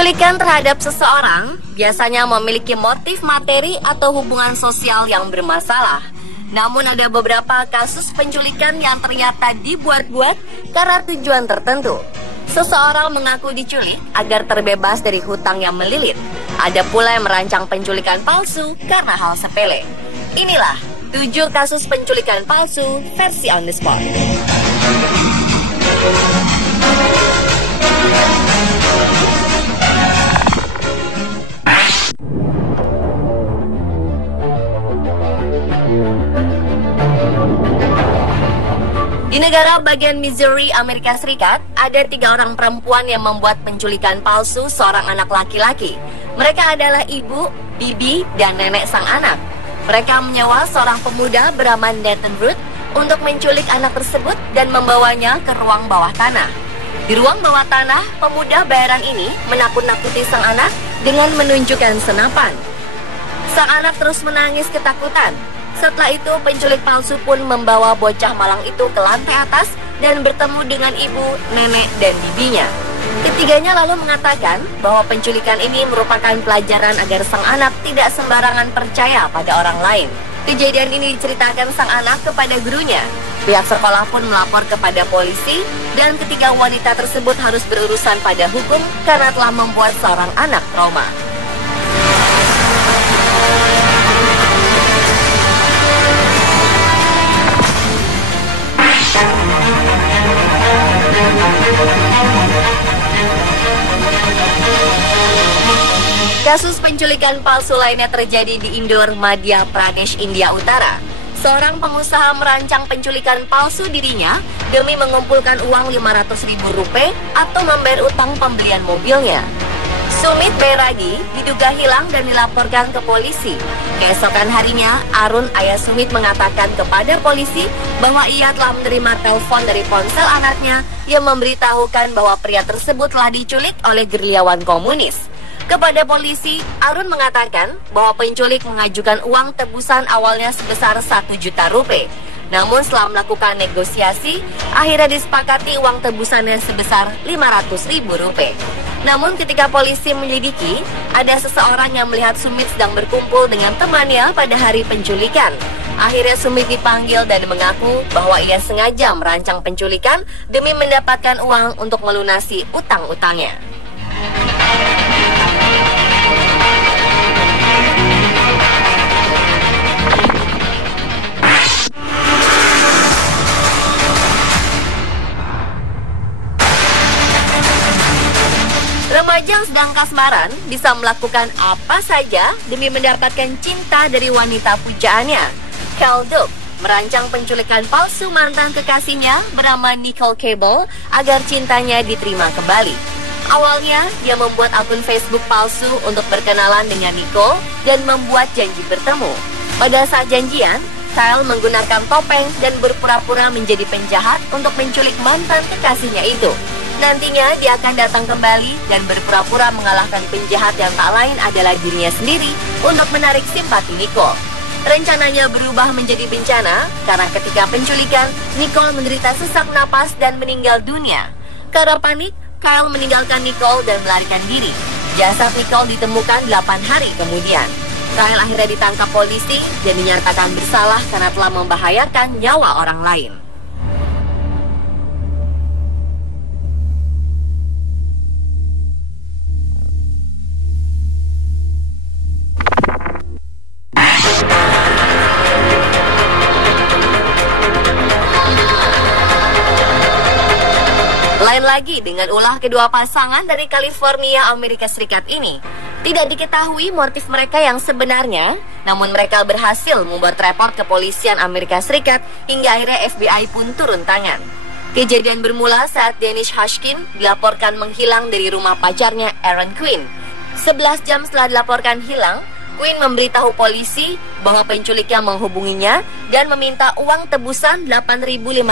Penculikan terhadap seseorang biasanya memiliki motif materi atau hubungan sosial yang bermasalah. Namun ada beberapa kasus penculikan yang ternyata dibuat-buat karena tujuan tertentu. Seseorang mengaku diculik agar terbebas dari hutang yang melilit. Ada pula yang merancang penculikan palsu karena hal sepele. Inilah 7 kasus penculikan palsu versi On The Spot. Di negara bagian Missouri, Amerika Serikat, ada 3 orang perempuan yang membuat penculikan palsu seorang anak laki-laki. Mereka adalah ibu, bibi, dan nenek sang anak. Mereka menyewa seorang pemuda bernama Nathan Root untuk menculik anak tersebut dan membawanya ke ruang bawah tanah. Di ruang bawah tanah, pemuda bayaran ini menakut-nakuti sang anak dengan menunjukkan senapan. Sang anak terus menangis ketakutan. Setelah itu, penculik palsu pun membawa bocah malang itu ke lantai atas dan bertemu dengan ibu, nenek, dan bibinya. Ketiganya lalu mengatakan bahwa penculikan ini merupakan pelajaran agar sang anak tidak sembarangan percaya pada orang lain. Kejadian ini diceritakan sang anak kepada gurunya. Pihak sekolah pun melapor kepada polisi dan ketiga wanita tersebut harus berurusan pada hukum karena telah membuat seorang anak trauma. Kasus penculikan palsu lainnya terjadi di Indore, Madhya Pradesh, India Utara. Seorang pengusaha merancang penculikan palsu dirinya demi mengumpulkan uang Rp500.000 atau membayar utang pembelian mobilnya. Sumit Bairagi diduga hilang dan dilaporkan ke polisi. Keesokan harinya, Arun, ayah Sumit, mengatakan kepada polisi bahwa ia telah menerima telepon dari ponsel anaknya yang memberitahukan bahwa pria tersebut telah diculik oleh gerilyawan komunis. Kepada polisi, Arun mengatakan bahwa penculik mengajukan uang tebusan awalnya sebesar Rp1.000.000. Namun setelah melakukan negosiasi, akhirnya disepakati uang tebusannya sebesar Rp500.000. Namun ketika polisi menyelidiki, ada seseorang yang melihat Sumit sedang berkumpul dengan temannya pada hari penculikan. Akhirnya Sumit dipanggil dan mengaku bahwa ia sengaja merancang penculikan demi mendapatkan uang untuk melunasi utang-utangnya. Remaja yang sedang kasmaran bisa melakukan apa saja demi mendapatkan cinta dari wanita pujaannya. Cal Duke merancang penculikan palsu mantan kekasihnya bernama Nicole Cable agar cintanya diterima kembali. Awalnya, dia membuat akun Facebook palsu untuk berkenalan dengan Nicole dan membuat janji bertemu. Pada saat janjian, Kyle menggunakan topeng dan berpura-pura menjadi penjahat untuk menculik mantan kekasihnya itu. Nantinya dia akan datang kembali dan berpura-pura mengalahkan penjahat yang tak lain adalah dirinya sendiri untuk menarik simpati Nicole. Rencananya berubah menjadi bencana karena ketika penculikan, Nicole menderita sesak napas dan meninggal dunia. Karena panik, Kyle meninggalkan Nicole dan melarikan diri. Jasad Nicole ditemukan 8 hari kemudian. Kyle akhirnya ditangkap polisi dan dinyatakan bersalah karena telah membahayakan nyawa orang lain. Lain lagi dengan ulah kedua pasangan dari California, Amerika Serikat ini. Tidak diketahui motif mereka yang sebenarnya, namun mereka berhasil membuat report kepolisian Amerika Serikat hingga akhirnya FBI pun turun tangan. Kejadian bermula saat Danish Hashkin dilaporkan menghilang dari rumah pacarnya Aaron Quinn. 11 jam setelah dilaporkan hilang, Quinn memberitahu polisi bahwa penculiknya menghubunginya dan meminta uang tebusan $8.500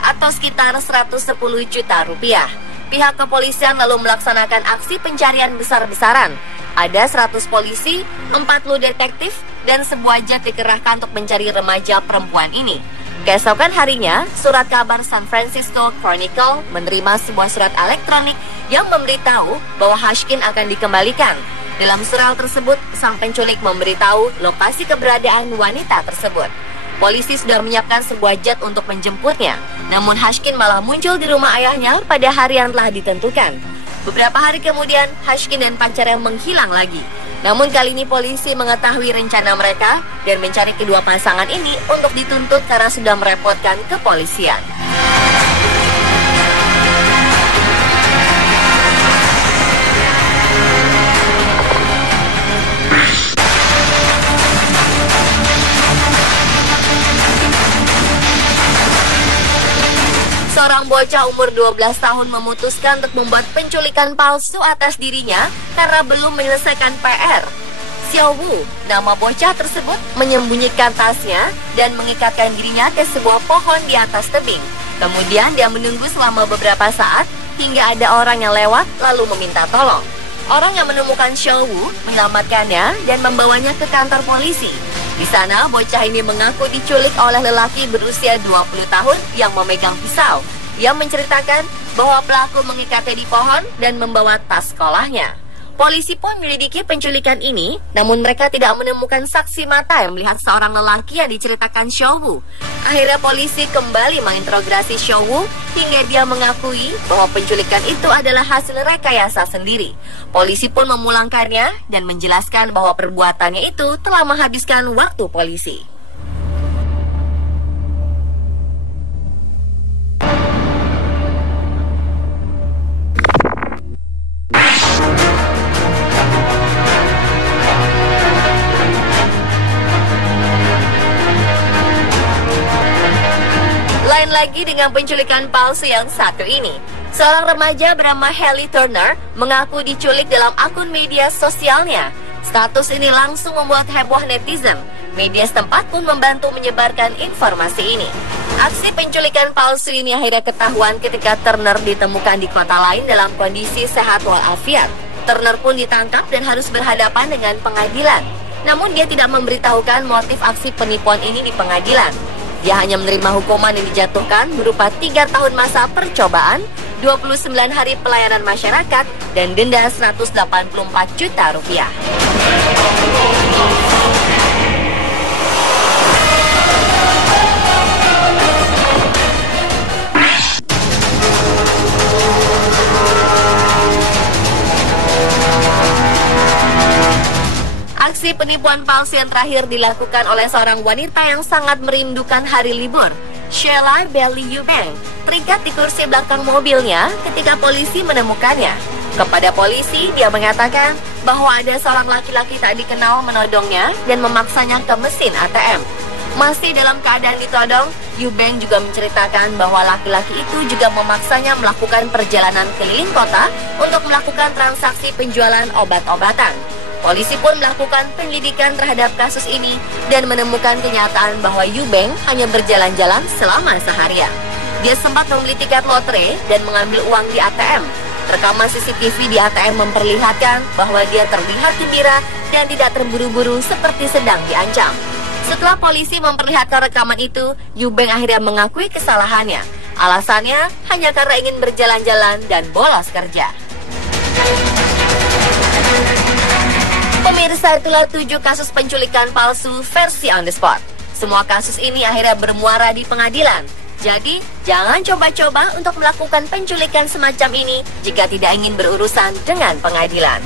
atau sekitar 110 juta rupiah. Pihak kepolisian lalu melaksanakan aksi pencarian besar-besaran. Ada 100 polisi, 40 detektif, dan sebuah jet dikerahkan untuk mencari remaja perempuan ini. Keesokan harinya, surat kabar San Francisco Chronicle menerima sebuah surat elektronik yang memberitahu bahwa Hashkin akan dikembalikan. Dalam surat tersebut, sang penculik memberitahu lokasi keberadaan wanita tersebut. Polisi sudah menyiapkan sebuah jet untuk menjemputnya, namun Hashkin malah muncul di rumah ayahnya pada hari yang telah ditentukan. Beberapa hari kemudian, Hashkin dan pacarnya menghilang lagi. Namun kali ini polisi mengetahui rencana mereka dan mencari kedua pasangan ini untuk dituntut karena sudah merepotkan kepolisian. Seorang bocah umur 12 tahun memutuskan untuk membuat penculikan palsu atas dirinya karena belum menyelesaikan PR. Xiao Wu, nama bocah tersebut, menyembunyikan tasnya dan mengikatkan dirinya ke sebuah pohon di atas tebing. Kemudian dia menunggu selama beberapa saat hingga ada orang yang lewat lalu meminta tolong. Orang yang menemukan Xiao Wu menyelamatkannya dan membawanya ke kantor polisi. Di sana, bocah ini mengaku diculik oleh lelaki berusia 20 tahun yang memegang pisau. Ia menceritakan bahwa pelaku mengikatnya di pohon dan membawa tas sekolahnya. Polisi pun menyelidiki penculikan ini, namun mereka tidak menemukan saksi mata yang melihat seorang lelaki yang diceritakan Xiao Wu. Akhirnya polisi kembali menginterogasi Xiao Wu hingga dia mengakui bahwa penculikan itu adalah hasil rekayasa sendiri. Polisi pun memulangkannya dan menjelaskan bahwa perbuatannya itu telah menghabiskan waktu polisi. Lain lagi dengan penculikan palsu yang satu ini. Seorang remaja bernama Haley Turner mengaku diculik dalam akun media sosialnya. Status ini langsung membuat heboh netizen. Media setempat pun membantu menyebarkan informasi ini. Aksi penculikan palsu ini akhirnya ketahuan ketika Turner ditemukan di kota lain dalam kondisi sehat walafiat. Turner pun ditangkap dan harus berhadapan dengan pengadilan. Namun dia tidak memberitahukan motif aksi penipuan ini di pengadilan. Dia hanya menerima hukuman yang dijatuhkan berupa 3 tahun masa percobaan, 29 hari pelayanan masyarakat, dan denda 184 juta rupiah. Aksi penipuan palsu yang terakhir dilakukan oleh seorang wanita yang sangat merindukan hari libur. Sheila Bailey Eubank terikat di kursi belakang mobilnya ketika polisi menemukannya. Kepada polisi, dia mengatakan bahwa ada seorang laki-laki tak dikenal menodongnya dan memaksanya ke mesin ATM. Masih dalam keadaan ditodong, Eubank juga menceritakan bahwa laki-laki itu juga memaksanya melakukan perjalanan keliling kota untuk melakukan transaksi penjualan obat-obatan. Polisi pun melakukan penyelidikan terhadap kasus ini dan menemukan kenyataan bahwa Eubank hanya berjalan-jalan selama seharian. Dia sempat membeli tiket lotre dan mengambil uang di ATM. Rekaman CCTV di ATM memperlihatkan bahwa dia terlihat gembira dan tidak terburu-buru seperti sedang diancam. Setelah polisi memperlihatkan rekaman itu, Eubank akhirnya mengakui kesalahannya. Alasannya hanya karena ingin berjalan-jalan dan bolos kerja. Pemirsa, itulah 7 kasus penculikan palsu versi on the spot. Semua kasus ini akhirnya bermuara di pengadilan. Jadi, jangan coba-coba untuk melakukan penculikan semacam ini jika tidak ingin berurusan dengan pengadilan.